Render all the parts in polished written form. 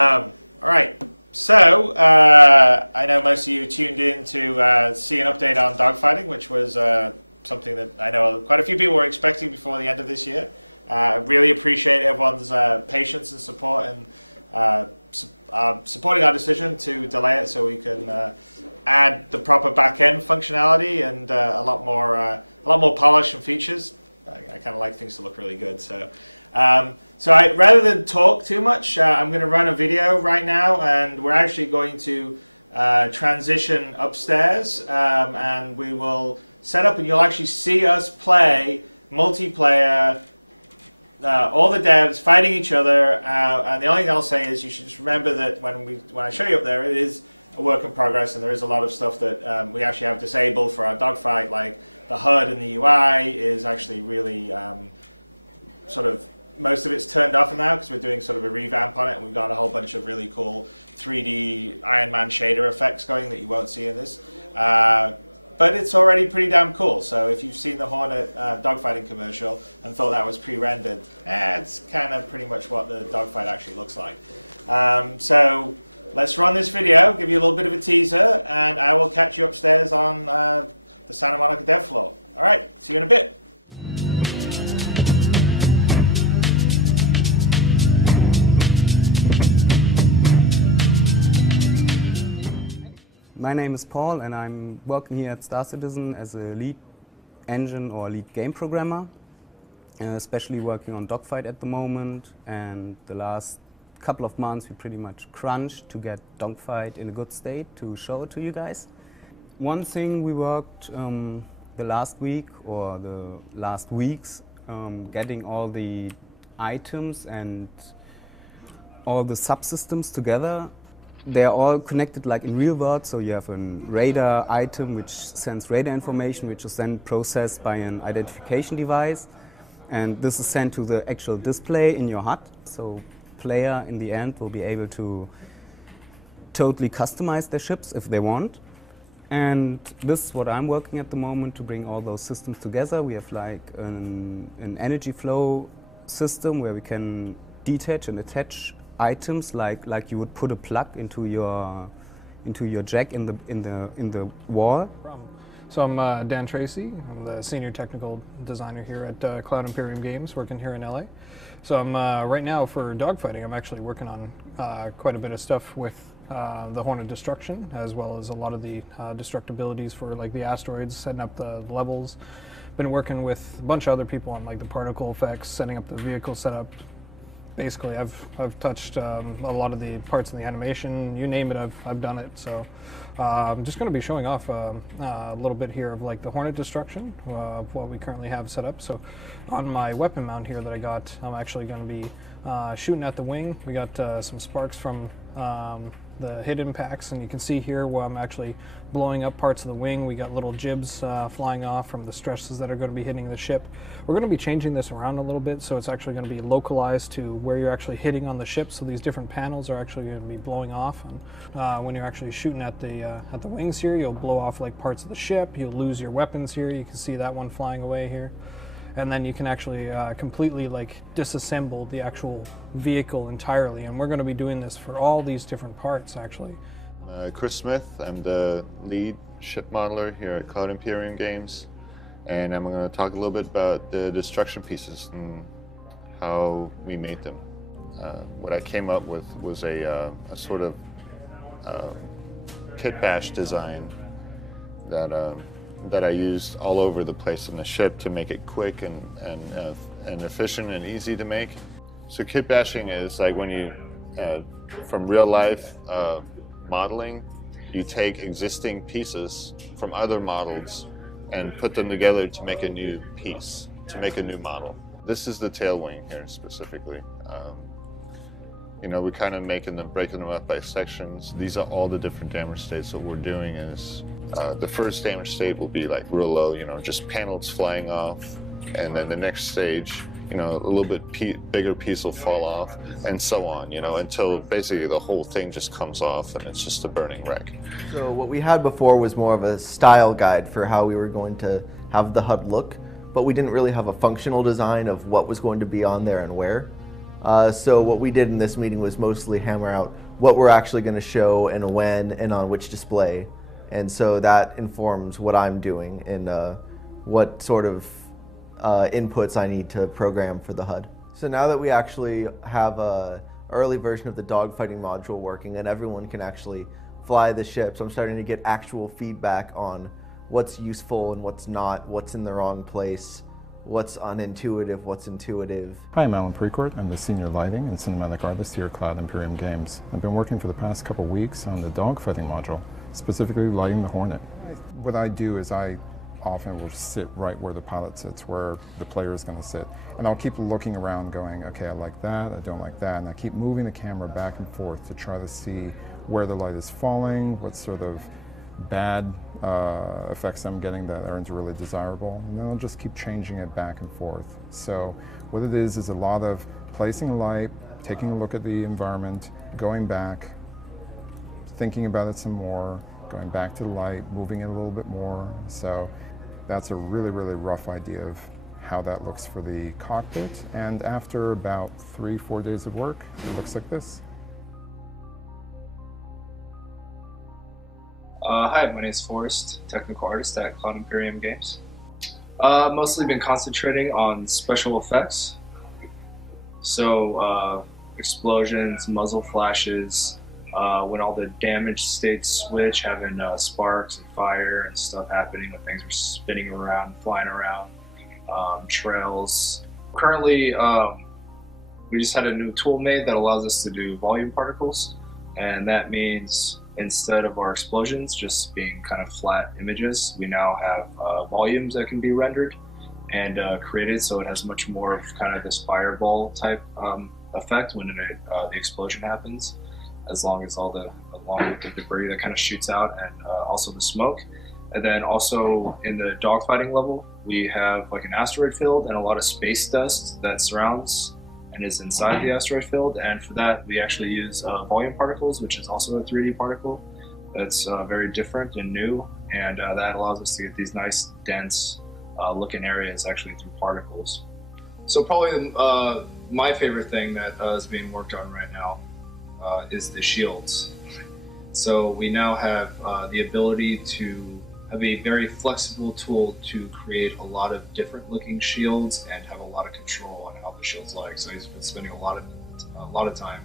All right, so I know most of you tuned in to see an update on dogfighting, which was something that I know quite a few people were expecting before the end of this year. Really appreciate everyone's patience and support and supporting our decision to delay it so we can add the proper back-end functionality and a lot more polish and features. I kind of like things to look really good, so. Rather than talk too much, I'm going to run a video right now, and we're actually going to transition upstairs, and we will set up, and you'll actually see us play multiplayer, all the devs fighting each other, and the only thing I'll say is you should just remember that when I show you up there, it is a work in progress, and there is a lot of stuff that we actually have disabled for our dogfight, like the HUD and the UI is actually really most of it's turned off now because we're doing sort of a revamp on it, and we've got a whole bunch of really cool 3D Iron Man shader effects going that you won't see in this. But it's already pretty damn cool. So if you've seen the Hornet dogfighting commercial and thought that was pre-rendered, it's kind of pretty much what the dogfight actually looks like. So let's run this video, give you a little bit of a teaser, and I will catch you upstairs on the Santa Monica dev floor. All right, see you in a bit. My name is Paul, and I'm working here at Star Citizen as a lead engine or lead game programmer, especially working on Dogfight at the moment. And the last couple of months we pretty much crunched to get Dogfight in a good state to show it to you guys. One thing we worked the last week or the last weeks, getting all the items and all the subsystems together. They are all connected like in real world, so you have a radar item which sends radar information, which is then processed by an identification device, and this is sent to the actual display in your HUD, so player in the end will be able to totally customize their ships if they want. And this is what I'm working at the moment to bring all those systems together. We have like an energy flow system where we can detach and attach items like you would put a plug into your jack in the wall. So I'm Dan Tracy. I'm the senior technical designer here at Cloud Imperium Games, working here in LA. So I'm right now for dogfighting. I'm actually working on quite a bit of stuff with the Hornet destruction, as well as a lot of the destructibilities for like the asteroids, setting up the levels. Been working with a bunch of other people on like the particle effects, setting up the vehicle setup. Basically, I've touched a lot of the parts in the animation. You name it, I've done it. So I'm just going to be showing off a little bit here of like the Hornet destruction of what we currently have set up. So on my weapon mount here that I got, I'm actually going to be shooting at the wing. We got some sparks from the hit impacts, and you can see here where I'm actually blowing up parts of the wing. We got little jibs flying off from the stresses that are going to be hitting the ship. We're going to be changing this around a little bit, so it's actually going to be localized to where you're actually hitting on the ship. So these different panels are actually going to be blowing off, and when you're actually shooting at the wings here, you'll blow off like parts of the ship. You'll lose your weapons here. You can see that one flying away here. And then you can actually completely like disassemble the actual vehicle entirely. And we're going to be doing this for all these different parts actually. Chris Smith, I'm the lead ship modeler here at Cloud Imperium Games. And I'm going to talk a little bit about the destruction pieces and how we made them. What I came up with was a sort of kit bash design that I used all over the place in the ship to make it quick and efficient and easy to make. So kit bashing is like when you, from real life modeling, you take existing pieces from other models and put them together to make a new piece, to make a new model. This is the tail wing here specifically. You know, we're kind of breaking them up by sections. These are all the different damage states. What we're doing is, the first damage state will be like real low, you know, just panels flying off. And then the next stage, you know, a little bit bigger piece will fall off, and so on, you know, until basically the whole thing just comes off and it's just a burning wreck. So what we had before was more of a style guide for how we were going to have the HUD look, but we didn't really have a functional design of what was going to be on there and where. So what we did in this meeting was mostly hammer out what we're actually going to show and when and on which display. And so that informs what I'm doing and what sort of inputs I need to program for the HUD. So now that we actually have an early version of the dogfighting module working and everyone can actually fly the ships, I'm starting to get actual feedback on what's useful and what's not, what's in the wrong place, what's unintuitive, what's intuitive. Hi, I'm Alan Precourt. I'm the Senior Lighting and Cinematic Artist here at Cloud Imperium Games. I've been working for the past couple weeks on the dogfighting module, specifically lighting the Hornet. What I do is I often will sit right where the pilot sits, where the player is going to sit. And I'll keep looking around going, okay, I like that, I don't like that, and I keep moving the camera back and forth to try to see where the light is falling, what sort of bad effects I'm getting that aren't really desirable, and then I'll just keep changing it back and forth. So what it is a lot of placing a light, taking a look at the environment, going back, thinking about it some more, going back to the light, moving it a little bit more. So that's a really, really rough idea of how that looks for the cockpit. And after about 3-4 days of work, it looks like this. Hi, my name is Forrest, technical artist at Cloud Imperium Games. Mostly been concentrating on special effects. So explosions, muzzle flashes, when all the damage states switch, having sparks and fire and stuff happening when things are spinning around, flying around, trails. Currently, we just had a new tool made that allows us to do volume particles, and that means instead of our explosions just being kind of flat images, we now have volumes that can be rendered and created, so it has much more of kind of this fireball type effect when the explosion happens, along with the debris that kind of shoots out, and also the smoke. And then also in the dogfighting level, we have like an asteroid field and a lot of space dust that surrounds and is inside the asteroid field, and for that we actually use volume particles, which is also a 3D particle that's very different and new, and that allows us to get these nice dense looking areas actually through particles. So probably my favorite thing that is being worked on right now is the shields. So we now have the ability to have a very flexible tool to create a lot of different looking shields and have a lot of control on how the shields look. So he's been spending a lot of time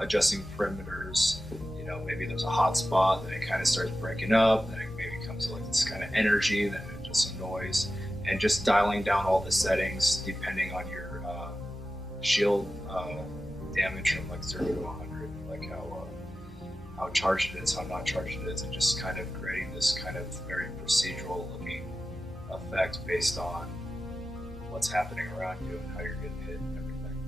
adjusting perimeters. You know, maybe there's a hot spot, then it kind of starts breaking up, then it maybe comes to like this kind of energy, then just some noise, and just dialing down all the settings depending on your shield damage from like 0 to 100, like how charged it is, how not charged it is, and just kind of creating this kind of very procedural looking effect based on what's happening around you and how you're getting hit and everything.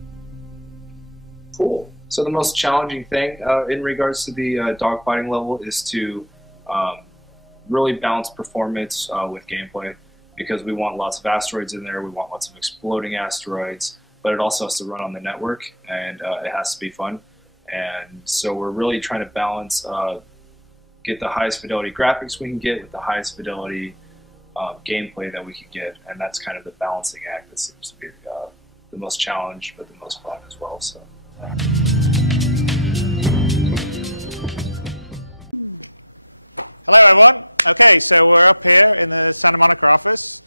Cool. So the most challenging thing in regards to the dogfighting level is to really balance performance with gameplay, because we want lots of asteroids in there, we want lots of exploding asteroids, but it also has to run on the network, and it has to be fun. And so we're really trying to balance, get the highest fidelity graphics we can get with the highest fidelity gameplay that we can get, and that's kind of the balancing act that seems to be the most challenge, but the most fun as well. So. Hello everyone. Okay, so we're up here in the Santa Monica office.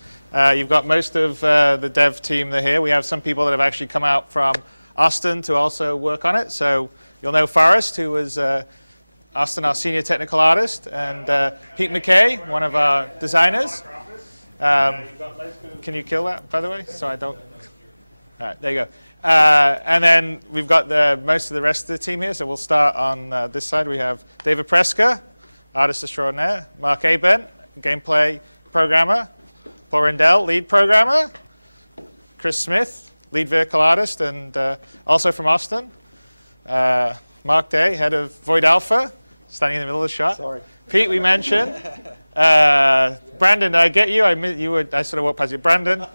You've got most of the dev team that are here. We have some people that have actually come out from Austin to also work on it. So you'll know Forrest, who was Austin, our senior technical artist, and Pete McKay, one of our designers. Can you kill that, by the way, so I don't? All right, there you go. And then we've got most of the rest of the team here. So we'll start on this side. We have David Preska, artist extraordinaire, Mark Abent, gameplay programmer, Paul Rendell, lead programmer, Chris Smith, lead vehicle artist, and also from Austin, Mark Day, head of Void Alpha, standing in the middle of the shot. Sorry. Pete, we mentioned. Brandon, did I get you? I sort of walked past you. Brandon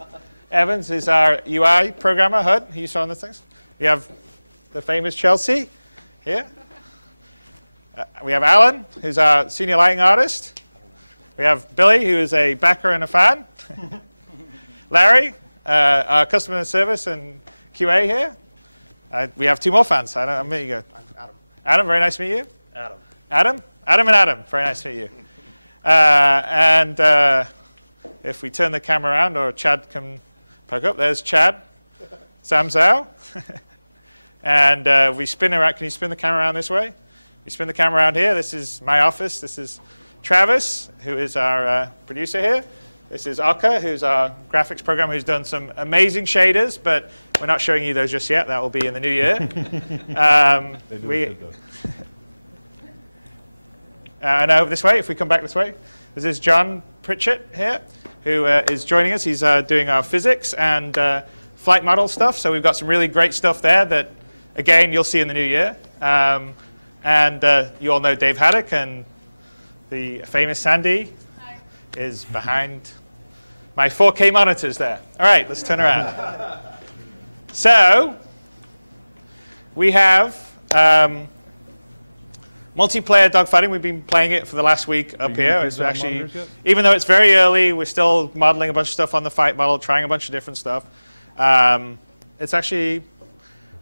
Evans is our UI programmer, HUD. You saw on the things. We have the famous Chelsea here. We have Alan, who's our senior lighting artist. We have Billy, who is a backer and a fan. Larry, our customer service and QA here. We have 2 more fans. There you go. I'm Adam. Adam, very nice to meet you. Adam. Adam? Adam and Adam, very nice to meet you. If we turn the camera around, or Chad can poke up, there's Chad, Samzao. And we spin around. Can you spin the camera around this way? We spin the camera around here. This is my office. This is Travis, who is our producer here. This is Aka, who's our graphics programmer, who's done some amazing shaders, but we're not showing you those just yet. That will be in the new year. And over this way, if we come back this way, this is John Pritchett here, who is joining us. He's doing our physics and flight model stuff. So we've got some really great stuff there that, again, you'll see in the new year. You all know Dave Haddock, and the famous Sandy is behind my 4K monitors there. All right, let's turn around. So we have multiplayer dogfighting. We've been playing it for the last week up here. It's actually, even though it's very early, we're still modeling a bunch of stuff on the fight model, trying a bunch of different stuff. It's actually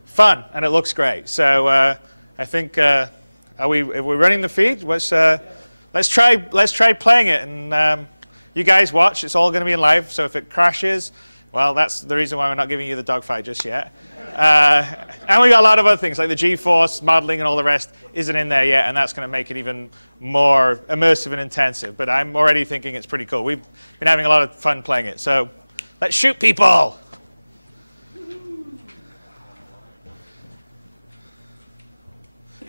fun, and it looks great. So I think, if we're running the feed, let's try playing it, and you guys watch. It's all going to be in live, so if it crashes, well, that's the reason why we're not giving you the dogfight just yet. And we got a lot of other things, like the GeForce modeling and all the rest isn't in there yet, and that's going to make it even more immersive and intensive. But I'm already thinking it's pretty cool. We've been having a lot of fun playing it. So let's shoot people. All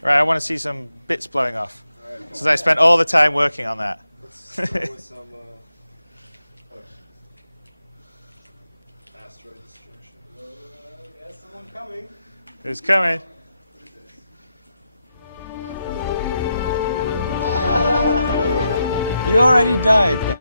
right, I want to see some bits blowing off, since I spent all the time working on that. Let's start with some asteroid destruction. There's someone coming. Who's coming? You already died.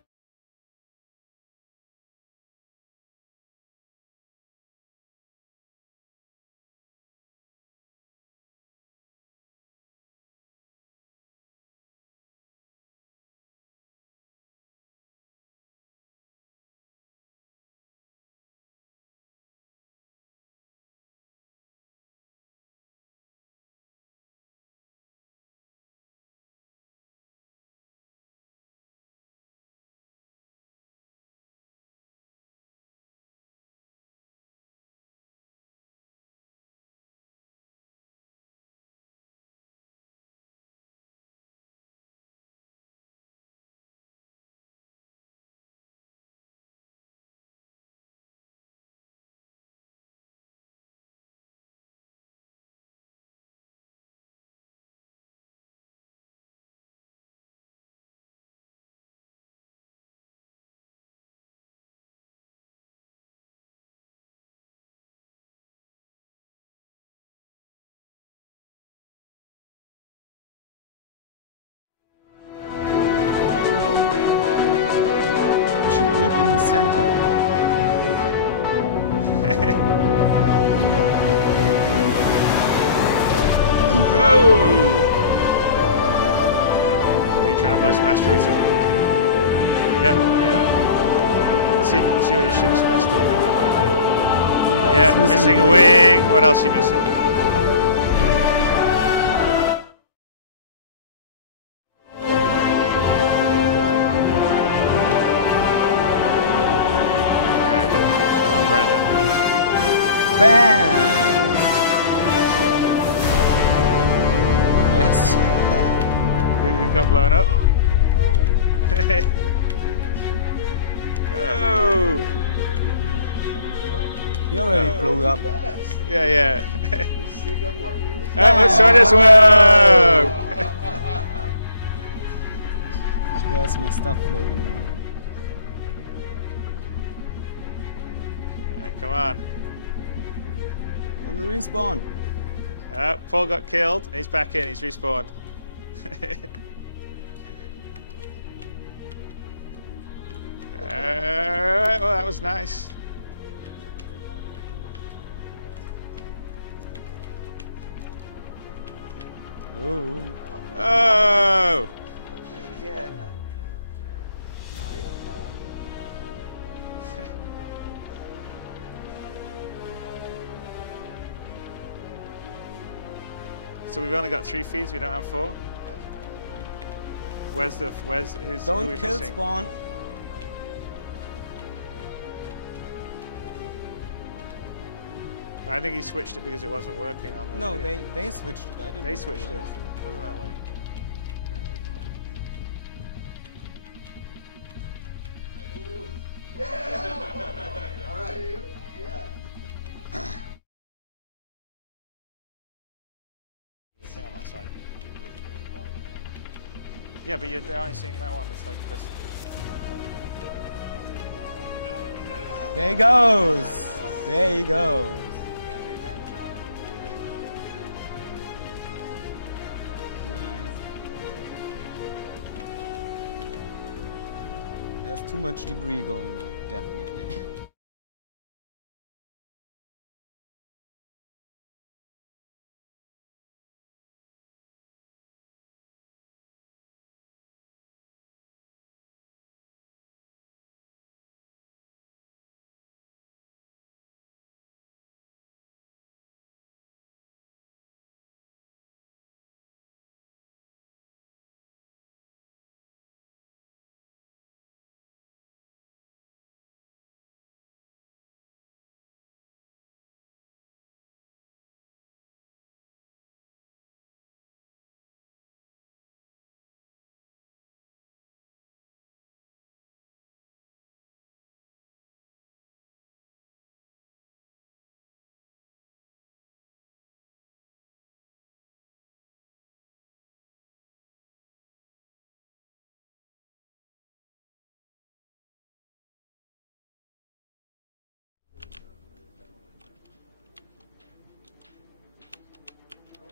Missing a wing. What else are you missing? Bam! Yes. You got blown up. Oh. You already blew up. Yeah, yeah. So does work. There's my stuff floating. Come on. Want to respawn? Paul got killed. He's back in. He's respawned. Well, that was nice. Oh. Oh! So we've only got 3 feeds. We don't have 4. Who's who are we Don't kill missing? spawn. I think he switched it because it wasn't working on the No, feed. they switched. I didn't They switch switched it. Doesn't that way? Thing on that side. Yeah, but they're only seeing that one. It's like this. There he goes. There he goes. There's too much debris going on, definitely.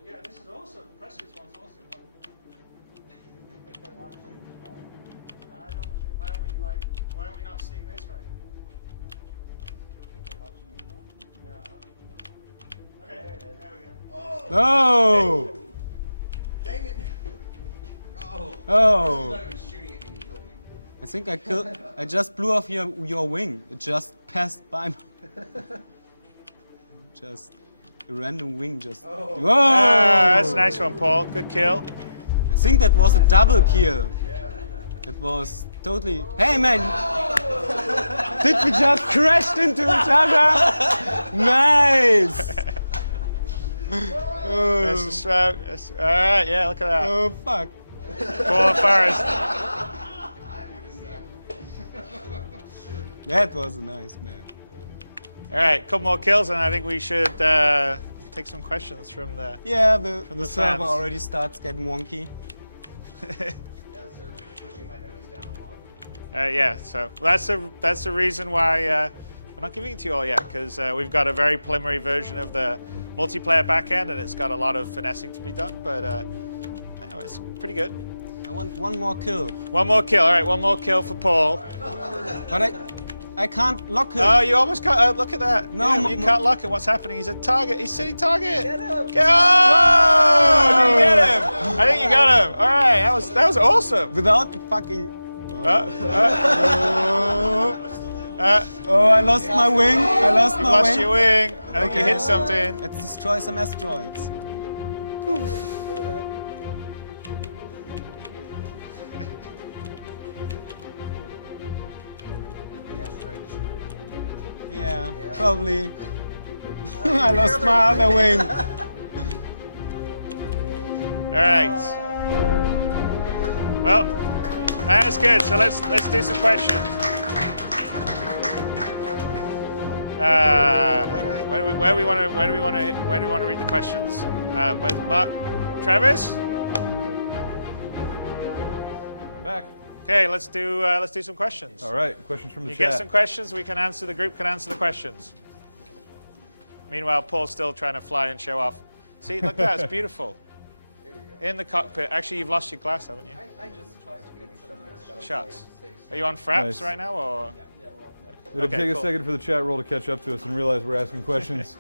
Yeah, this is awesome. Press this one's awesome. Why are we not seeing this right? Okay, there we go. Oh! Dang it! Oh! Not even shooting at me, you killed me. I think I killed. I just blew off your wing. It just passed by me. Just a random wing just. Oh. Whoa! That's a nice one, Paul. Good kill. I think that was a double kill. It was totally. Hey man! Did we just crashed into each other? Nice! That's the smoke. All right, yeah, look at that. Oh fuck! Poor Forrest. That was nice, man. All right, couple more kills, and I think we should take some questions from the. Yeah, the the server fans. already starts getting wonky. Yeah, so that's the reason why we're not giving it to you all yet, because we've got a very preliminary version of the multiplayer backend, and it's got a lot of finessing to be done. But anyway, it's pretty good. I want one more kill, One more kill. All right, one more kill for Paul. but I can't lock him. Oh, you almost got. Oh, look at that. No, Yeah, you can't lock him. What's happening? He's a target. He's sitting target. Get him. Get oh! Did you get him? I think you got him. All right, that was awesome. Without the fucking. Oh, I lost my wing. I lost you my lost wing. your wing. I think you hit something. Let's destroy some asteroids. Yeah, probably. I lost my other wing. All right. Well, that's good. So let's do some questions. Where do we want to read the questions? Travis? I'm back. Okay, let's do some questions. All right, questions from the You chat. get some questions. We can answer. The group can answer the questions. Meanwhile, Paul's still trying to fly and show off. See, look at that. It's beautiful. In the cockpit. Actually, you've lost your glass, haven't you? I just tried to get some nice Shots. Are you on fraps Nice. right now, or? It'll Okay, take cool. a second for the chat roll to catch up to us and realize we're asking questions.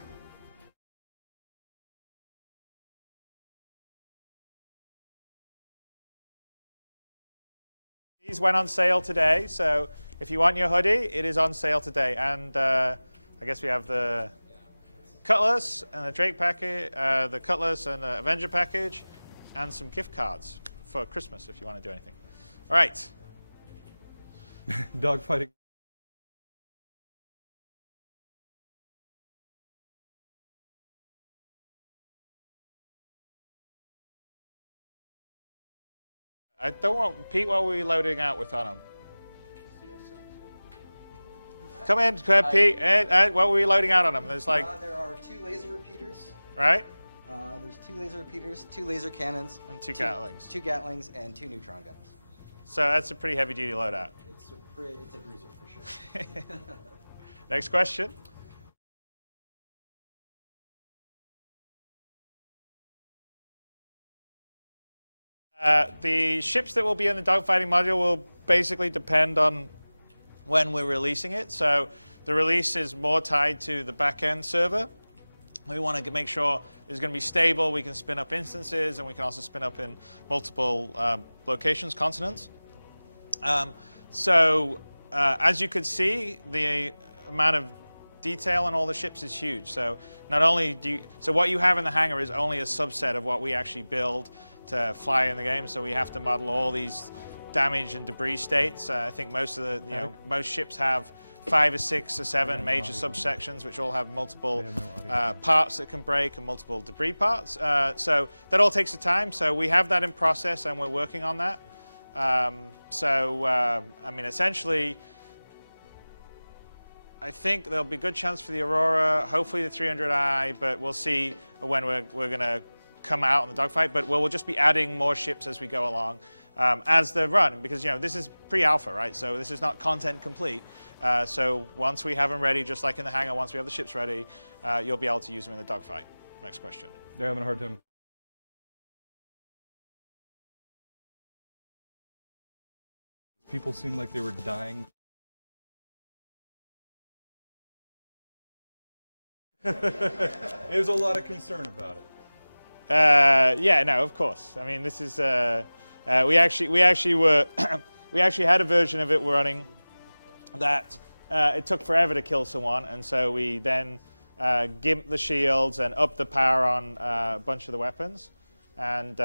These went on sale today, so if you want your hoodie, it is on sale today. And I guess we have the Cutlass and a Drake package, the Cutlass and the Avenger package, and some gift cards for Christmas if you want to do anything. All right. Dogfighting. I don't want Pete. What were we loading out with on him? Come in, Pete. What were we loading out on him? There's like There are 2 laser repeaters. right There's 2 laser repeaters, 2 laser cannons, and 2 Gatlings. 2 Gatlings, and 2 neutron guns. So that's a pretty heavy duty loadout. It's a bruiser for sure. Next question. The ships that will be in the dogfighting module will basically depend on when we're releasing it. So the release is more tied to the back-end server. We want to make sure it's going to be stable. We can spin up instances, and we can also spin up in multiple locations, continents. As you could see, the amount of detail on all the ships is huge. So not only so what you have in the hangar is only a subset of what we actually build to fly in the game. So we have to model all these damage and debris states. I think most of the most ships have 5 or 6 or 7 major subsections, which all have multiple parts that can break and multiple debris parts. So that all takes the time. So we have that in process, and we're working on that. I mean, essentially, I think there'll be a good chance for the Aurora, hopefully the 300i, but we'll see when we're going to come out in the dogfight. But we'll just be adding more ships as we go along as they run, because this is pre-alpha, right? So this is not content complete. So once we have them ready, just like in the hangar, once we have the ships ready, you'll be able to use them in the dogfight. Next question. They're having a hard time. People seemed like they were dying. There's a lot of concern about it. Yeah, no, of course. I mean, this is we actually were we actually had a version of it running that it took forever to kill someone, and so we then gimped the shields and upped the power on a bunch of the weapons, and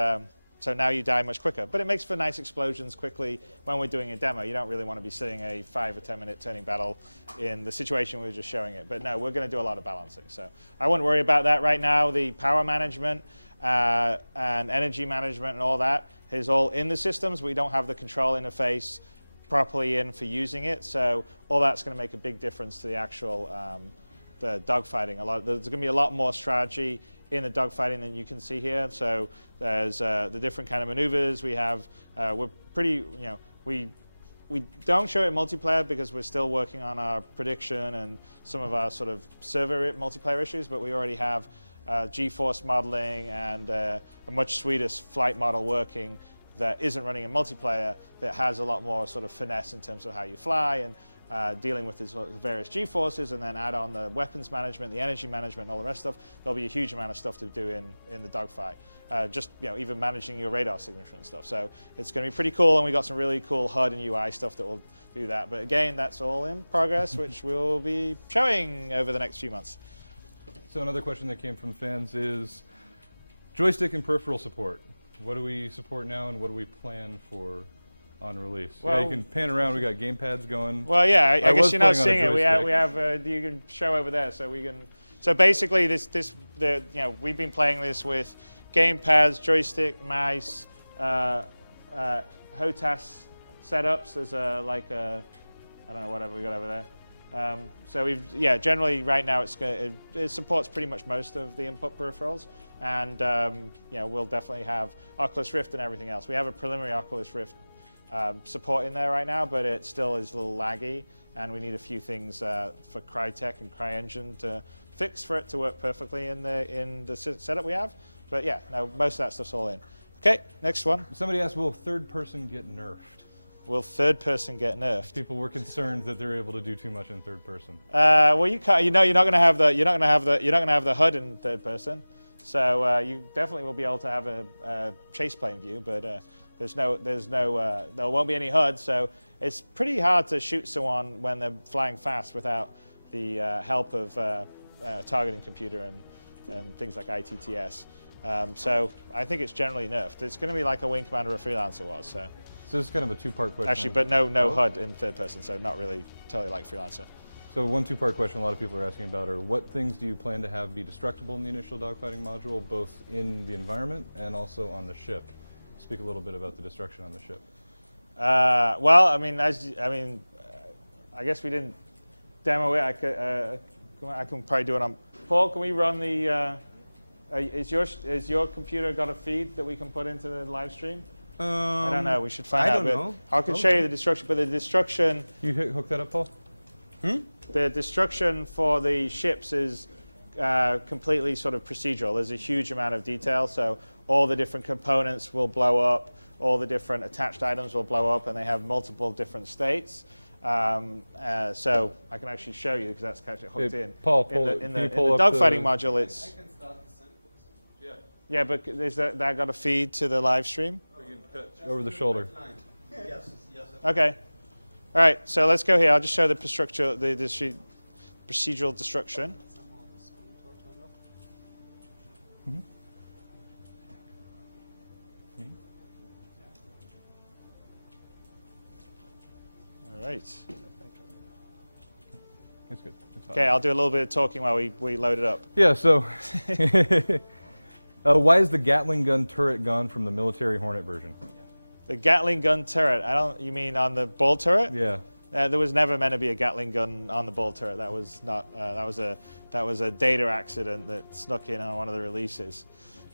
so now you die much quicker. But it makes for nice explosions quickly when we're doing a demo. You don't really want to be sitting a 5 or 10 minute turning battle in the situation we were just showing it. But no, we're going to do a lot of balancing. So I wouldn't worry about that right now. The power management and energy management and all that is all in the systems. We don't have the control interface properly in for using it. So all that's going to make a big difference to the actual the dogfighting. There's going to be a lot more strategy in the dogfighting than you can see here. So there's the different kind of maneuvers we have. We're pretty, we don't show it multiplayer because we're still working on our prediction and some of our sort of server multiplayer issues, but we already have G-force modeling and a much sweeter flight model working that isn't running in multiplayer, that has a lot more sort of finesse in terms of how you fly and dealing with these various G-forces, and then add on the weapons management, the energy management, and all the rest of stuff. There'll be a huge amount of stuff to do in the dogfight. Just even managing your radar signature and stuff. So it's going to be pretty cool, and we got some really cool HUD and UI stuff that will do that. But again, that's all in progress, which we'll be showing over the next few months. So another question that came from fans is joystick and peripheral support. What do we support now, and what do we plan for on release? Well, yeah, you can pan around. We got game pads going. Well, yeah, I guess you're not seeing it. We joystick. have you can show over there, so we can. So basically, we've been playing this with game pads, joystick, mouse, HOTAS setups. There's I don't know, whatever we got over there. So generally right now it supports pretty much most of the input peripherals, and we'll definitely have Oculus Rift and everything else. We have a preliminary Oculus Rift support in there right now, but it still is a little laggy, and we need a few things for Crytek and CryEngine to fix for it to work perfectly in the setup we have. But yeah, no, most of that stuff's all in. Okay, next one. Somebody asked, will third person get nerfed? Will third person get nerfed? People were concerned that they're able to do too much in third person. Well, you can't. You're not going to have the HUD in third person, so you definitely will be able to have a chase plane view, but there won't be any HUD, so it's pretty hard to shoot someone when they're flying fast without the help of targeting computer and things like ITTS. So I think it's generally nerfed. It's going to be like a Wing Commander or a Freelancer was. So this is kind of a two-part question. actually, but no HUD in third person, so not really totally like Freelancer. So one two-part question a lot of people are asking about are what things do you plan to have be destructible in the initial dogfighting module, both in the environment and also on the ship? Speak a little bit about the destruction on the ship. Well, I mean, I guess we didn't demo it. I can probably do it on. Paul, can we run the? Is your computer got a feed that we can put into the live stream? I don't know. We should find out. I don't know. I can show you the destruction, but the destruction. You hook that up, Paul? The destruction for the ships is completely sort of procedural. There's a huge amount of detail, so all the different components will blow up, all the different attached items will blow up, and they have multiple different states. So I can actually show you because that's kind of hooked in. Paul, in the dogfighting module, it's. Yeah, but is that got a feed to the live stream? Over the shoulder. Yes. Okay. All right, so let's go here. I'll just show the procedural destruction. All right. It's good. It's Okay, I'll do a little bit of talking while we load it up. Yeah, so why is the Gatling gun turret gone from the military Hornet version? The Gatling gun turret. You mean on the ball turret? Yeah. There was never meant to be a Gatling gun on the ball turret. That was not. That was a data accident that snuck in on one of the releases.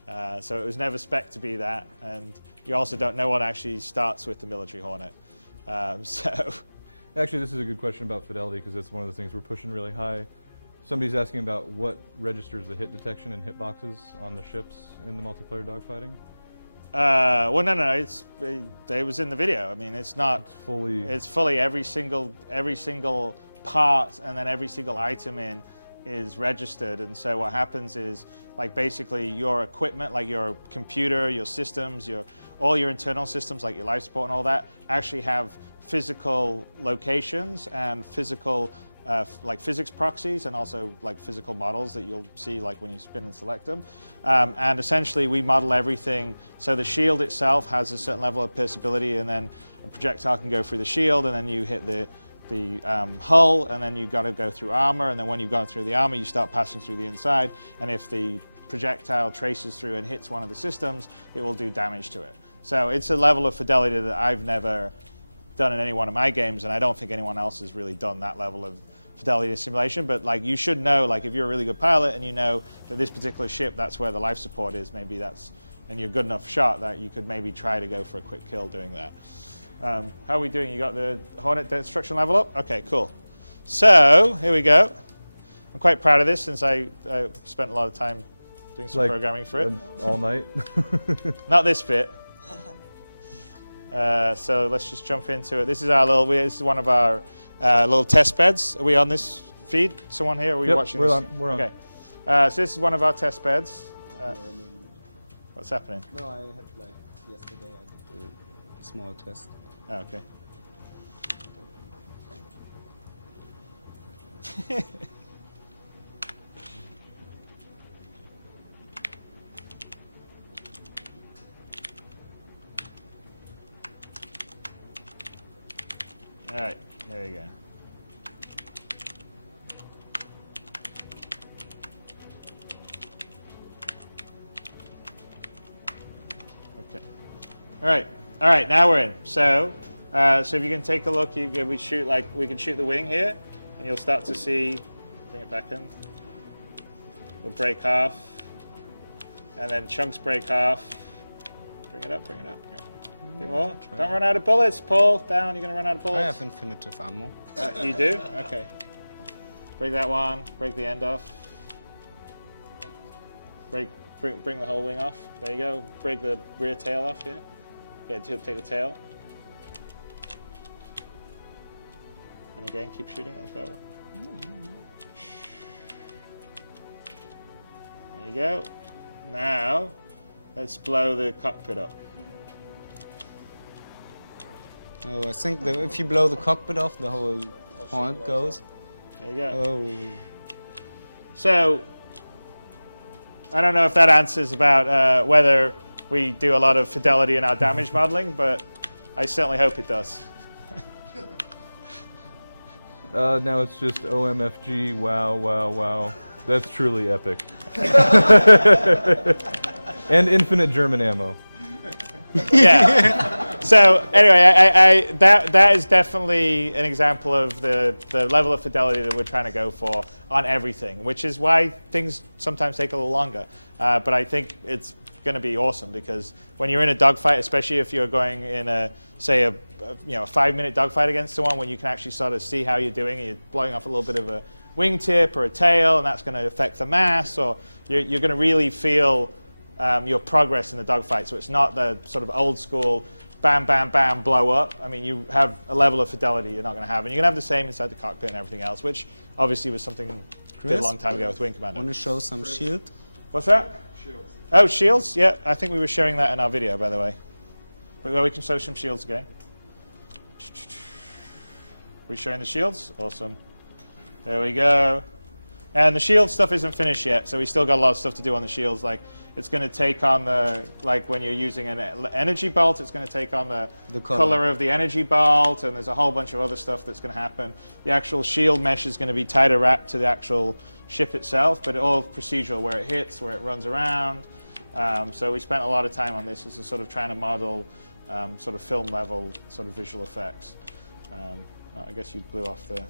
So it was never spec'd to be that, and you also don't know what actually starts with the military Hornet. So. Actually, this is a good question about fidelity because it's one of the things we're pushing really high. Somebody's asking about what registers the hit detection and hitboxes on the ships in the multiplayer dogfighting. Well, no, it was in the video. I mean, it's not fully. It's fully every single part and then every single item in is registered. And so what happens is, like, basically your equipment, like your computer, your systems, all your internal systems, like your life support and all that, actually have physical locations and physical like physics proxies and also like physical models that you'll see like when you spin and select them. And essentially we model everything. So the shield itself has a certain level of pierceability, and then a projectile can go through the shield, and then you hit the hull, and then you've got to go through armor, and then when you've gone through the armor you start passing through the inside, and if the projectile traces through and hits one of the systems, it will do damage to it. So it's a level of fidelity that I've never done in any one of my games, and I don't think anyone else has really done that level of fidelity to simulation. But like, you should know, like, if you're a really good pilot and you know that this particular ship, that's where the life support is, maybe that's, and you're a good enough shot that you could maybe try to go for a quick kill doing that. How are we doing? You got the Hornet destruction level up? Okay, cool. So here we go. I'm quite proud of this since I spent a lot of time doing some programming for it. All night? Not this bit. So let's just jump into it. This is this is one of our little test beds. Are we on this feed? Someone here? Are we watching we're this? on. We're on. Okay. So this is one of our test beds. What's happening? No, I had like yesterday I did a small test. Oh, okay. All right, there you go. Okay. All right. Now we're in. So if you can take a look, we can shoot the wing here, and you'll start to see. Bring it back in. We'll break off, and then chunks break off. Bring it up. Bring it up. Bit more. Don't run out of bullets, Paul. Down. You're gonna run out of bullets. I have infinitive ammo. You do? Okay. Break that one. Break the end off. Bring the whole wing off. There you go. Break the rear tail off here. Yeah, take the tail. And again, keep shooting as well. There you go. Now, let's blow the cockpit up. Oh, I think that if you blow the cockpit off, the whole Hornet goes. There you go. Oh. So I don't know if that answers about whether we do a lot of fidelity in our damage modeling, but I certainly hope it does. Now it's just OMFG, wow, wow, wow. That's truly epic. And infinite German ammo. Yeah. So anyway, that is definitely an example of the level of fidelity that we're trying to go for on everything, which is why things sometimes take a little longer. But I think it's going to be awesome because when you're in a dogfight, especially if you're going in a 5-minute dogfight against someone, when you can actually sort of see how you're doing, and you're blowing off a little bit of a wingtip or a tail, and that's going to affect the mass, or you're going to really feel your progress in the dogfight. So it's not the sort of old school bam, bam, bam, blow up. I mean, you have a level of fidelity you're not going to have, and you're going to have the same inside the cockpit and everything else, which obviously was something we did a long time ago with Wing Commander. Want to show some shield? What's that? Shields. Oh, shields? Yeah, I think we were showing that in our video, by the way. But we can show some shields again. We're showing the shields? Awesome. There we go. And the shield stuff isn't finished yet, so we still got a lot of stuff to do on the shields. Like, it's going to take on the, like when you're using an energy bolt, it's going to take on the color of the energy bolt, and there's a whole bunch of other stuff that's going to happen. The actual shield mesh is going to be tighter wrapped to the actual ship itself, but all procedural, where it hits, where it runs around. So we spent a lot of time on this as a sort of trying to model sort of film level sort of visual effects. I guess you blew off the,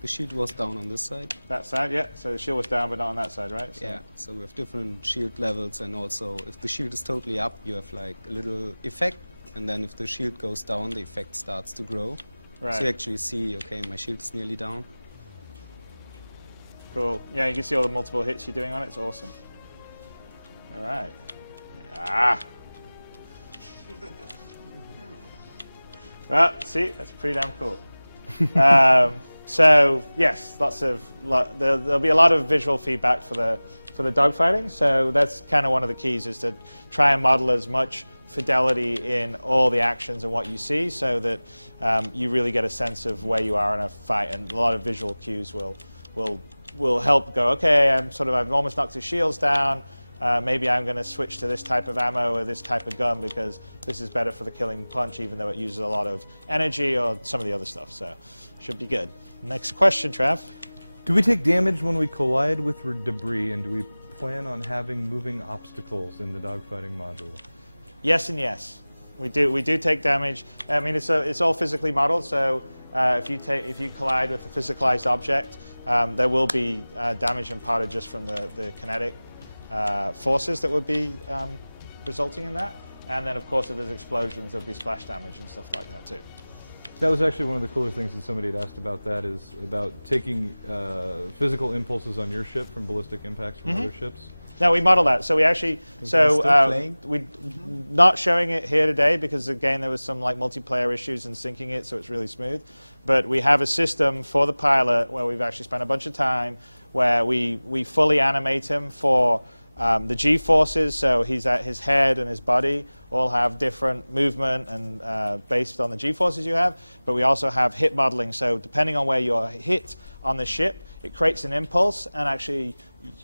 the shield was down on this side. That side, yeah. So the shield was down, but not on that side, right? So. Yeah, so we have different shield levels, and also if the shield is totally up, you have like a little effect, and then if the shield goes down, the effect starts to grow. Right. So you actually see, okay, my shield is nearly down. Cool. Yeah, you can see all the multiple hits you're doing on it. It's awesome. All right. Ah. Well, see, that's pretty damn cool. So yes, there'll be a lot of visual feedback for the dogfighting. So that's kind of one of the keys, is to try and model as much fidelity in all the actions and what you see, so that you really get a sense of where you are in a fight. And a lot of visual cues will help go, okay, I've almost knocked his shields down. Maybe I'm going to switch to this type of ammo or this type of gun because this is better for the killing punch, even though it uses a lot of energy or some of the other stuff. So should be good. Next question, Trav. Do we take damage when we collide with debris, and do we plan on having moving obstacles in the dogfighting module? Yes and yes. We do take damage. I mean, it's all physically modeled. So if you collide with a physicalized object, there will be damage imparted just from the kinetic forces that would be resulting in that. And then, of course, if there's explosions, there'll be splash damage and stuff like that too. That was actually one of the cooler things that somebody had asked about. That is about taking physical impulses on your ship from ballistic impacts from other ships. No, we model that. So we actually, we're not showing it here today because, again, there was some like multiplayer issues in syncing it, so it's really smooth. But we have a system for the pilot where we've actually spent a bunch of time where we fully animate him for the G-forces. So his head and his body all have different movement and based on the G-forces you have. But we also have hit modeling. So depending on where you're hit on the ship, it creates an impulse, and actually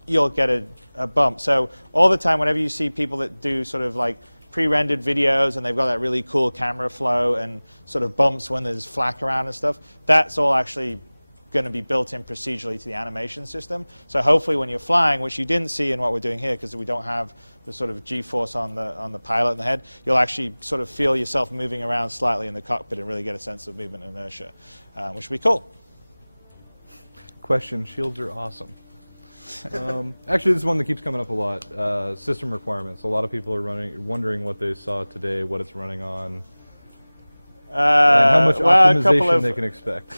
you'll get a bump. So all the time, whenever you see people that do sort of like pre-rendered videos and they've got that really cool camera flow and sort of bumps when there's flak around and stuff, that's all actually going to be built in procedurally to the animation system. So hopefully when you're flying, which you didn't see in what we're doing here because we don't have the sort of G-force on the pilot and the head, you'll actually sort of feel yourself moving around slightly in the cockpit and really get a sense of movement and inertia, which would be cool. Question, shields are awesome. Actually, this is one that keeps coming up a lot. System requirements. A lot of people are wondering what they saw today, what it's running on, and how much optimization they can expect.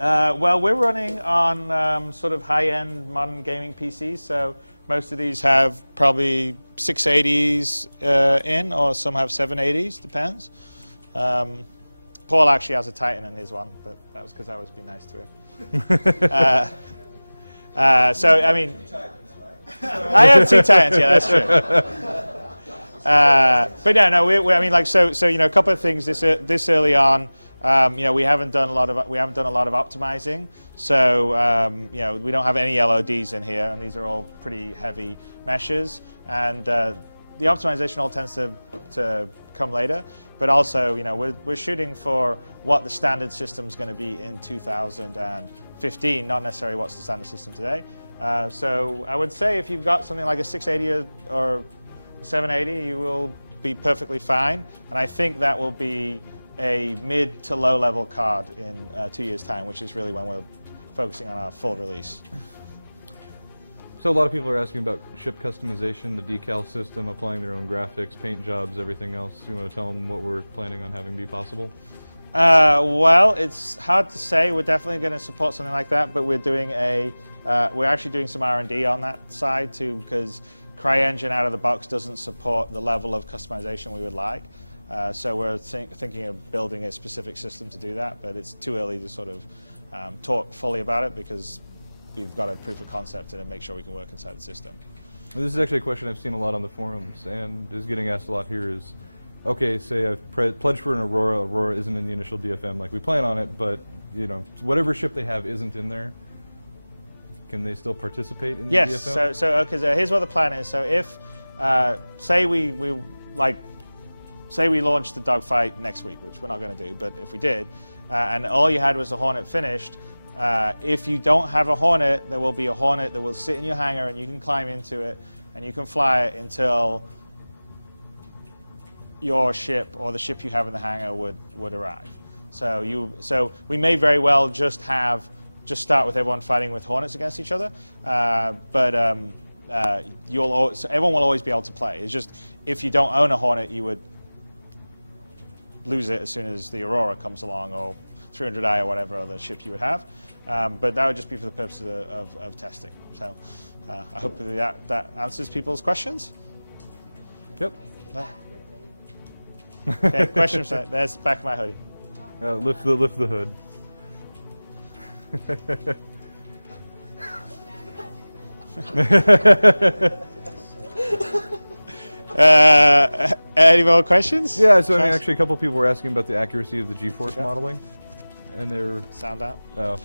Well, we're running on sort of high-end modern gaming PCs, so most of these have probably 680s in, or some have 780s, depends. Paul actually has a Titan in his one, but that was because I was being nice to him. So, I mean, I have 2 Titans, yeah, that's true. But no, I mean, like, so you know, a couple of things this early on. we haven't done a lot of optimizing. So we don't have any LODs in here, and these are all pretty heavy meshes. And the optimization all tends to come later. But also, we're shooting for what the standard system is going to be in 2015, not necessarily what's the standard system today. So I would say if you've got something like a 680 or 780, you will be perfectly fine. And I think that will be a mid to low level card in 2 years' time, which is really when we're focusing on our full release. So a lot of people are asking about ship customization, the decal system, applying their own graphics, paint jobs, everything else. You want to tell them what we're planning on having be possible? Well, it's hard to say. We're definitely going to support something like that, but we're doing we're actually doing some R&D on that side too, because CryEngine out of the box doesn't support the level of customization we would like. So we're thinking of building a specific system to do that, but it's too early to sort of talk fully about it because we've got a proof of concept and make sure we can work inside the system. This is actually a question I've seen a lot on the forums and is getting asked a lot here is, okay, say I've pledged for an Aurora. Aurora isn't in the initial DFM like we plan on it, but whatever ship they have isn't in there. Can they still participate in the DFM? Yes. So here's what the plan is. So if say we launched the Dogfight next week, which we're not going to do, but if we did, and all you had was a Hornet finished, if you don't have a Hornet, there will be a Hornet that will sit in your hangar and you can climb into it and you can fly it until your ship or the ship you have in the hangar would arrive. So we may very well just start with everyone fighting with Hornets against each other, but everyone will always be able to play. It's just if you don't own a Hornet, you would lose it as soon as the Aurora comes along, or 300i or whatever other ship you would have. But that would just be for the purposes of testing. So I hope that answers people's questions. Yep. Okay, questions? There's the back of my hoodie. Lift the hood. Any more questions? Yeah, so actually a couple people were asking about the accuracy of the G-force modeling. And they're... Sound out? Oh.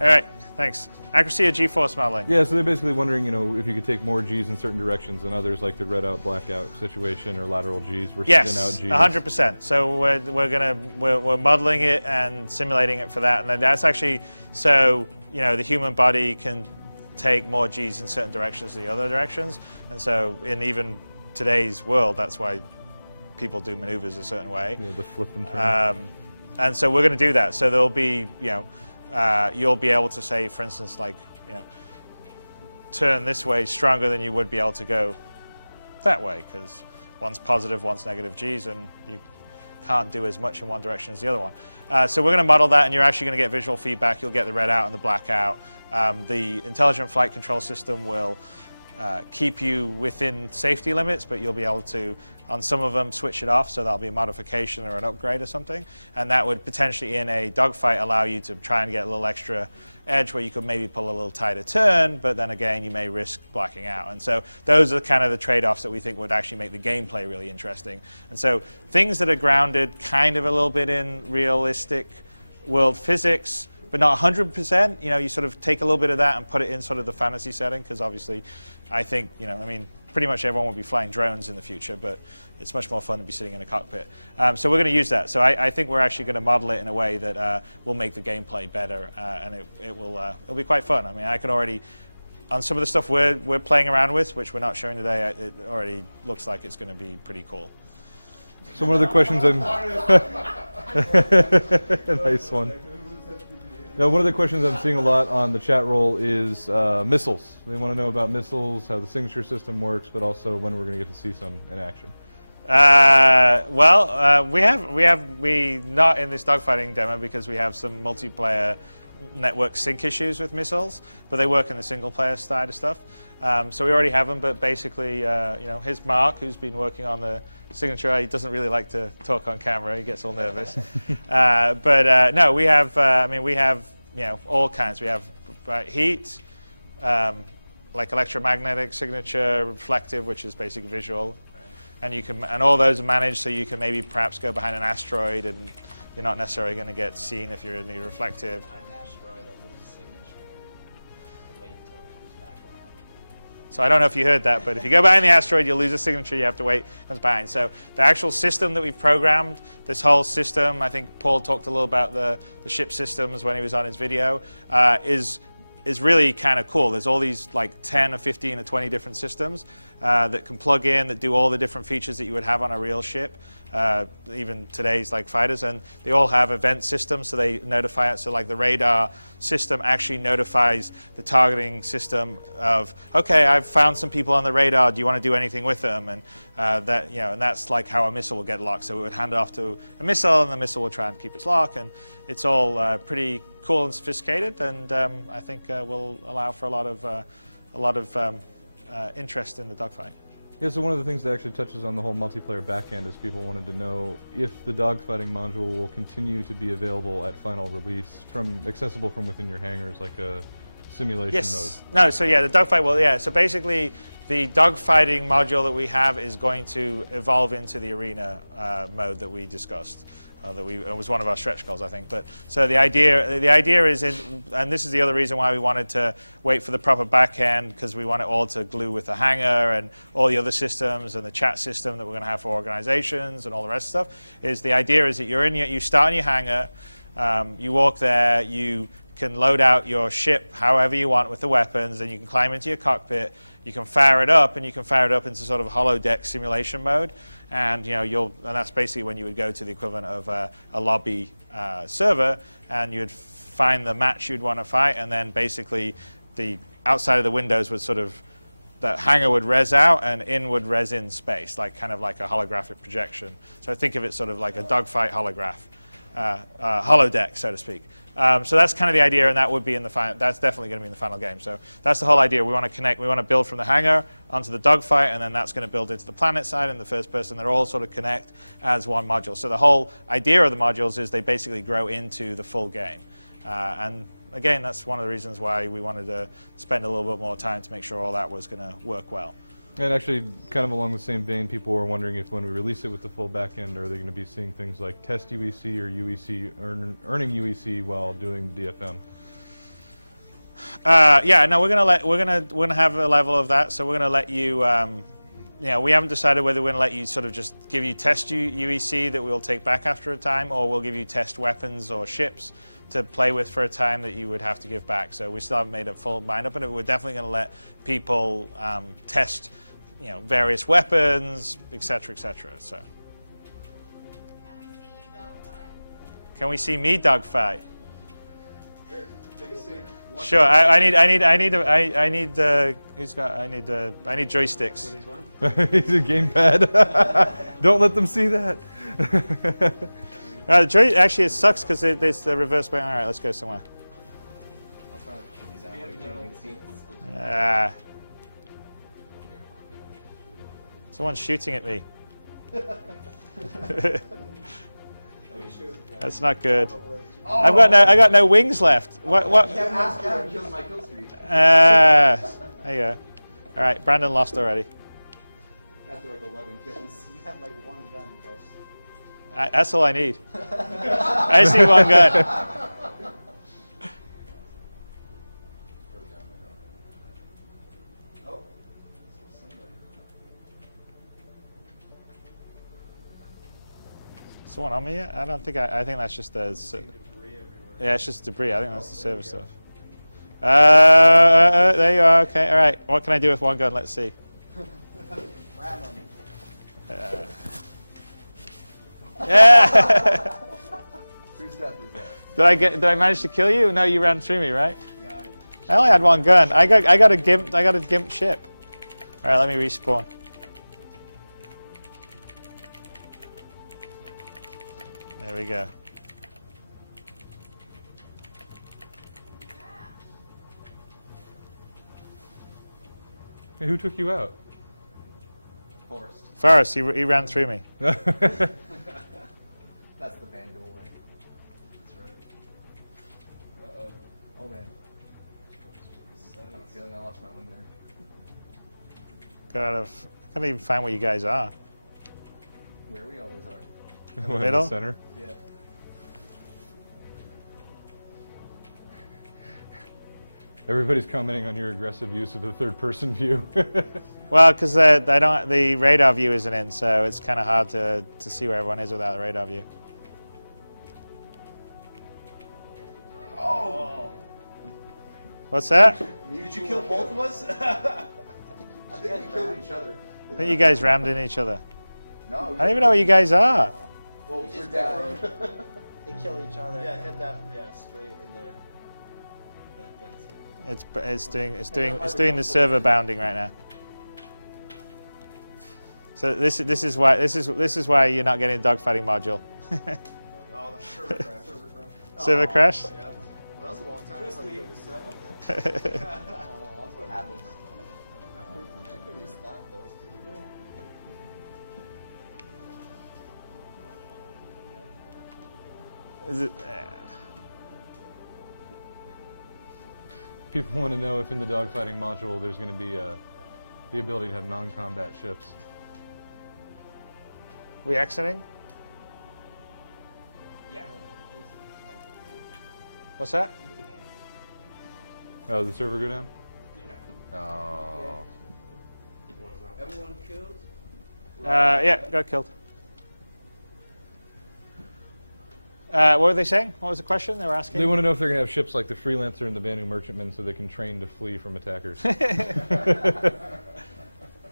All right, thanks. Accuracy of G-force modeling. Yeah, so they're basically wondering, if you could take more Gs in certain directions than others, like the red out, black out situation, or lateral Gs versus in out Gs. 100%. So we're modeling it and simulating it for that, and then that's actually the human body can take more Gs in certain directions than the other directions, and so in even today's world, that's why people do maneuvers a certain way. Yeah, the flip and turn. And so we're going to do that. So there'll be, you'll be able to say, for instance, turn this way stronger than you would be able to go that way, because one's positive, one's negative Gs, and you can't do as much in one direction as the other one. So we're going to model that, and you're actually going to get visual feedback. You'll get the red out and the black out. The intelligent flight control system will keep you within safety limits, but you'll be able to, on some of them, switch it off, so that'll be a modification or an upgrade or something. And that would potentially, in a dogfight, allow you to try and get a little extra edge where you could maybe pull a little tighter turn, but then again, you may risk blacking out. And so those are kind of the trade-offs that we think would actually make the gameplay really interesting. And so things that are grounded kind of a little bit in realistic world physics, but not 100%. You sort of take a little bit of that and put it in sort of the fantasy setting, because obviously, I think, pretty much everyone will be flying drones in the future, but it's much more fun to be sitting in a cockpit. So we're going to use that. So I think we're actually going to model it in a way that will make the gameplay better, and it'll be quite fun. I can already, on some of the stuff we're playing around with, which we're not showing today, it already looks like it's going to be pretty cool. So one of the questions nice one. Now, one of the questions I'm seeing a lot on the chat roll is missiles. They want to know about missiles, how the signature system works, but also when we're going to get to see some in action. We not in this dogfighting demo because we have some multiplayer network sync issues with missiles, but they work in the single player side of stuff. So we already have them, but basically, here's Mark, who's been working on the signature. He doesn't really like to talk on camera. He gets all nervous. No, we have, all kinds. We have heat, like electromagnetic signature, reflective, which is basic visual, and all those are managed so you can maybe perhaps go behind an asteroid and you're not necessarily going to get seen if you're in the reflective. So I don't know if you heard that, but if you go behind the asteroid, you'll lose a signature. You have to wait. Comes behind. So the actual system that we've programmed, this whole system, I think Paul talked a little about the ship systems when he was on his video, is really kind of cool. There's all these like 10 or 15 or 20 different systems that can plug in, that do all the different features that you would have on a real ship, even today's like fighters, and they all have event systems, so they notify it. So like the radar system actually notifies the targeting system of, okay, I've found some people on the radar. Do you want to do anything with them? And that, you know, and that's like how a missile will get locked. So it would hand it off to a missile, and the missile will try and keep its lock, and it's all pretty cool and sophisticated, and I think will allow for a lot of interest in the dogfight. Yeah, so one of the things that actually touches on the whole multiplayer backend is people wanted to know if the dogfighting module will continue to be available at final release, accessible from within your hangars, like a simulation mode. No, so yeah, the dogfight will, yeah. So basically, the dogfighting module that we have is going to evolve into the arena mode that we discussed. It was one of our stretch goals, I think. But so the idea is, and this is the other reason why we wanted to wait for the proper back end, because we want it all to glue with the hangar and all the other systems and the chat system that we're going to have for organizations and all the rest of stuff. Is the idea is that you start in your hangar, you walk there, you can load out your ship however you want with the weapons, and you can climb into your cockpit. You can fire it up, and you can fire it up into sort of holodeck simulation mode. And and that's basically when you would go to the equivalent of a lobby server, and you'd find the match you'd want to fight, and then basically the outside of the windows would sort of, that hangar would res out and in would res in space, like kind of like a holographic projection. So think of it sort of like a dogfight holograph, holodeck, so to speak. So that's kind of the idea, and that would be in the final. That's definitely going to be in the final game. So that's the whole idea. We want to connect. We want to build from the hangar onto the dogfight, and then that's going to build into the planet side and the first person. They're all sort of connect as one module. So the whole idea of the modules is they basically grow into the full game. And again, that's one of the reasons why we wanted to spend a little bit more time to make sure all that was going to work well. And actually, kind of along the same vein, people were wondering if when we release it with the full backend, are they going to be seeing things like test UEC or UEC, earning UEC while doing DFM? Yeah, no, we're gonna have a level of that. So we're gonna let you. We haven't decided whether we're gonna let you sort of just give you test UEC that we'll take back after a time, or we'll give you test weapons or ships to play with for a time that you would have to give back. So we still haven't made a full mind up on it. We're definitely going to let people test, various weapons, etc., etc. So, can we see me dogfight? Sure. I need joysticks. He's a gamepad. Don't let them see that. Actually, it sucks because it's the reverse way. All right, let's go somewhere. Someone's shooting at me. That's not good. I got no wings left. What? There you go. All right, Brandon lost already. That's all I need. I just need one gun. Someone on me yet? I don't think. I think that's just the. Yeah, it's just debris. I think that's the server stuff. There you are. Okay. All right. What can I do with one gun? Let's see. Yeah. Did I manage to kill you? No, you ran through me, right? I only had one gun. I got a gimp ship. All right, let me respawn. There we go. Hey, who took you out? Forrest, he ran through me. That's the Vandal way. That's right. Uh-oh. Oh, man. I'm feeling I lost my wing there. I can't even find where you guys are. In the One middle? In the center. Yeah. Everybody's commenting on your aggressive use of the third-person view. Well, because the radar view isn't in, so it's kind of hard to see where everyone is without the radar view. Oh! What's that? Did you kill both of us? I think you killed each other. I think you guys rammed in each other. No. I don't even know what you guys are. Well, we're down. They kill each other. Yeah, hit that. Yeah, straight in there. It's doing the server bounding right now. So this is why you're not getting a dogfighting module. Oh, the server crash. Server crash? Yeah. Well, that was a long time. Twist me. That's what happens. Is it? People want to know if in the dogfighting module there's going to be the ability to have non-combat ships. We exiting? Yeah. What's that? Oh, did the server go down? Oh. Everyone killed? Yeah, got killed. What were they saying? What was the question they were asking? They want to know if they're going to have ships like the Freelancer and the Banu Merchantman so they can train to flee from attackers.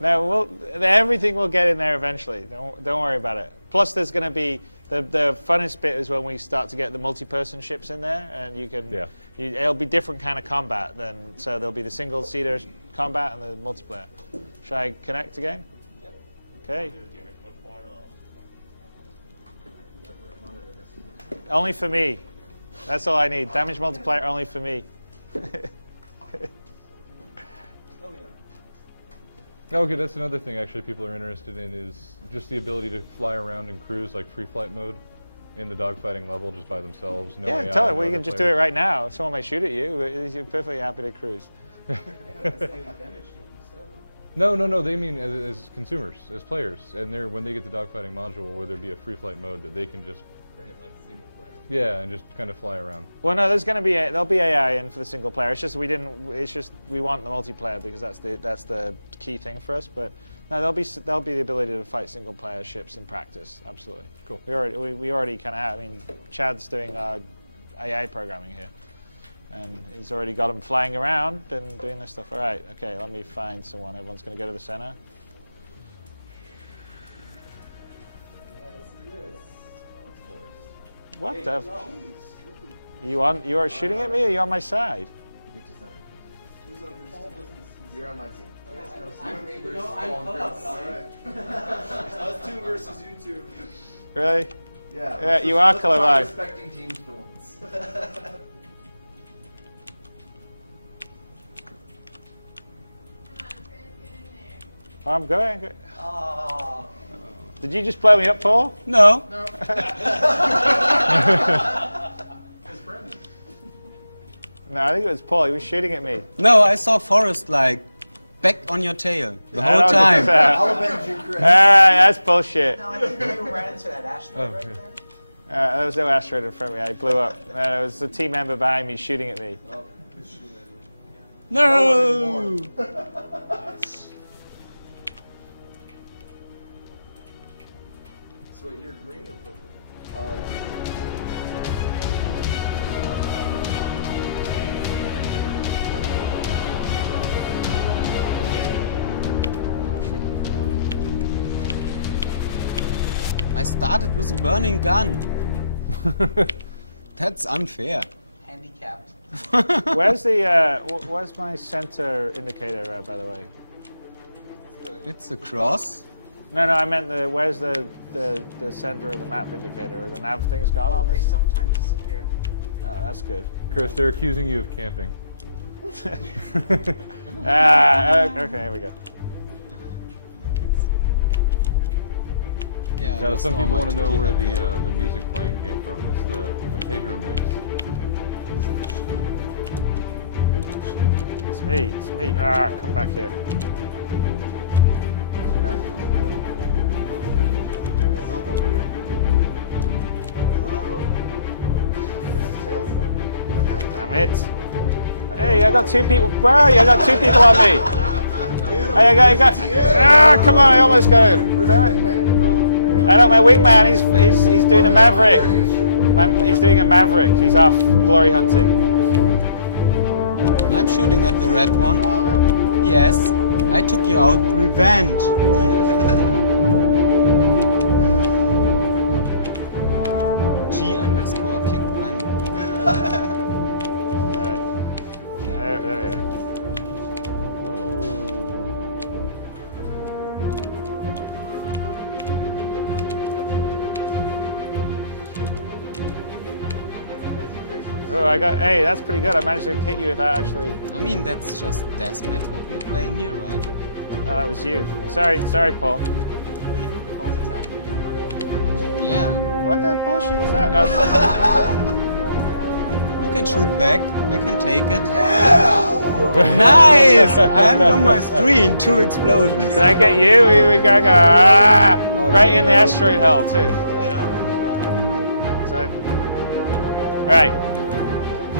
No, everything will get in there eventually. Don't worry about it. Plus, there's going to be the funnest bit is when we start to get the multi-person ships in there, and you can. Yeah. It'll be different kind of combat then. So there'll be the single-seater combat and the multiplayer. Should I connect again? Okay. Only for me. That's all I need. Damage multiplier only for me. Okay, that's another thing actually people are interested in is just the ability to fly around and cruise like free flight mode in the dogfighting level just by themselves. No Yeah, AI, tell it. no Well, you other can just do it players. right now. Someone may shoot at you, but you're perfectly happy to cruise. No. They mean as consumers, as players, and when they get the dogfighting module, where there be a free flight mode that they can just. Yeah, and just kind of fly around. Well, no, there'll be AI in for the single player. It's just we want the multiplayer because that's the key thing for us. But no, there'll be the ability to fight single player ships in practice. Absolutely. Cool. We already kind of have. I mean, Chad's doing AI programming here, and he's already got them flying around and doing this stuff. All right. Okay. Let me find someone. Everyone's going to go to the center. What the? You are shooting at me, or you on my side? You're on my team. I'm us. Us two versus you two. Really? Yeah. Yeah, you are colorblind. Respecting teams for once. I'm going. Oh. Did you just blow me up, Paul? No. No, I think it was Paul. He was shooting at me. No, I saw Forrest like back on your tail the I whole don't time. think so. I'll avenge you, Chris. That's bullshit. No, I think you ran into that asteroid right there. There was no asteroid in front of me. I blew up. There was a team member behind me shooting at me. No. So you're green or purple? I started with a burning gun. That's unfair. Handicapped. Where's my center indicator, by the way? It's a cross. No, I meant where's the center of the map indicator? The nav thing's gone on They this? sometimes disappear. Oh, that's good. Chris, they're accusing you of camping. Okay, here we go. Yeah. Now, that's some all people my want to know TV where had. the music playing came from. It's the Pedro mix. It's me. Come back here. Bits. Hey, I got 2 people. Where are you? I got 2 people on me. Hey, I got. Ah, come on! I almost got him. I know my wingman. He's doing a maverick. He's doing a maverick. He's off glory hunting. I'm shooting at the red one. Yes, I took you out. Revenge. G_kick Brandon. Alright. There we are. Oh, I got. Hey, that's pretty good. I managed to hit you without actually. I mean, that's just deathmatch what we're playing here, right? Oh, that was you. Sorry, Paul. Yeah. What the bullshit is that? Oh. You can shoot back. I can take it. Nice! I'm on my screen. 2 explosions. Did I get you? We got right in the asteroid hell too. So, all right.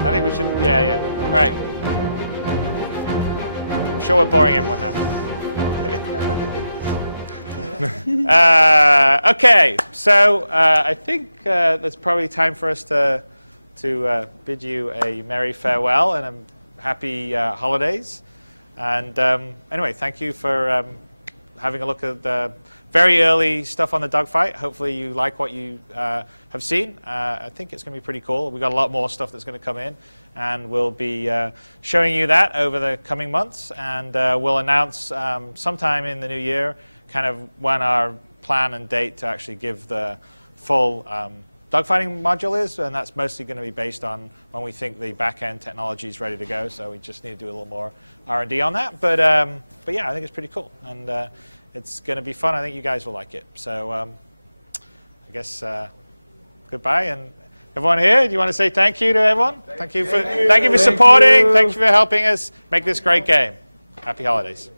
I think we should. Yeah. All right. I'm sure we're boring everyone now. Okay, so I think it's probably time for us to bid you a merry farewell and a happy holidays. And anyway, thank you for having a look at the very early stuff on the dogfight. Hopefully you like what you have seen. I think it's going to be pretty cool. We've got a lot more stuff that's going to come in, and we'll be showing you that over the coming months. And we'll announce sometime in the new year kind of when our plan and date to actually give the full dogfighting module is, and that's mostly going to be based on when we think the back-end technology is ready to go. So we just need to do a little more R&D on that. But yeah, I think it's pretty cool, and it's going to be fun. I think you guys will like it. So I guess goodbye, and everyone here. Do you want to say thank you to everyone? Thank you for supporting. Thank you for helping us make this great game. Happy holidays.